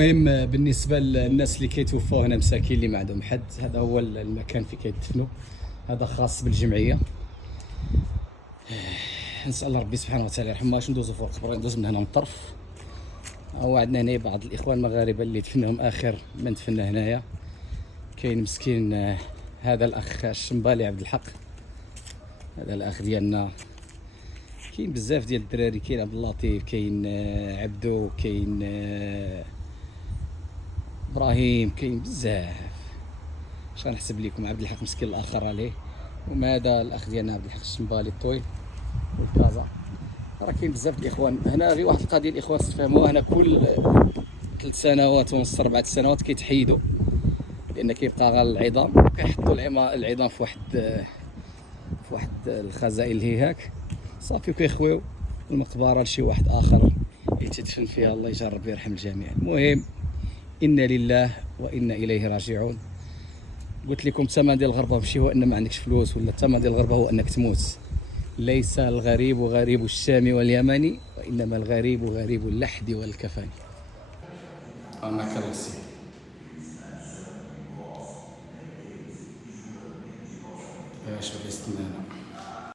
المهم بالنسبه للناس اللي كيتوفوا هنا مساكين اللي ما عندهم حد، هذا هو المكان فين كيدفنوا. هذا خاص بالجمعيه. نسال ربي سبحانه وتعالى يرحمها. باش ندوزو فوق القبر، ندوز من هنا من الطرف. هو عندنا هنا بعض الاخوان المغاربه اللي دفنهم اخر من دفنا هنايا. كاين مسكين هذا الاخ الشمبالي عبد الحق، هذا الاخ ديالنا. كاين بزاف ديال الدراري، كاين عبد اللطيف، كاين عبدو، كاين ابراهيم، كاين بزاف. اش غنحسب لكم؟ عبد الحق مسكين الاخر عليه. وما هذا الاخ ديالنا عبد الحق الشمبالي الطويل والكازا. راه كاين بزاف د الاخوان هنا. غير واحد القضيه الاخوان تفهموها، هنا كل 3 سنوات ونص 4 سنوات كيتحيدوا، لان كيبقى غير العظام. كيحطوا العظام في واحد الخزائن اللي هاك صافي، وكيخويو المقبره لشي واحد اخر يتدفن فيها. الله يجرب يرحم الجميع. المهم انا لله وانا اليه راجعون. قلت لكم الثمن ديال الغربه ماشي هو ان ما عندكش فلوس، ولا الثمن ديال الغربه هو انك تموت. ليس الغريب غريب الشام واليمن، وانما الغريب غريب اللحد والكفن. انا كرسي ايش بغيت نستنى.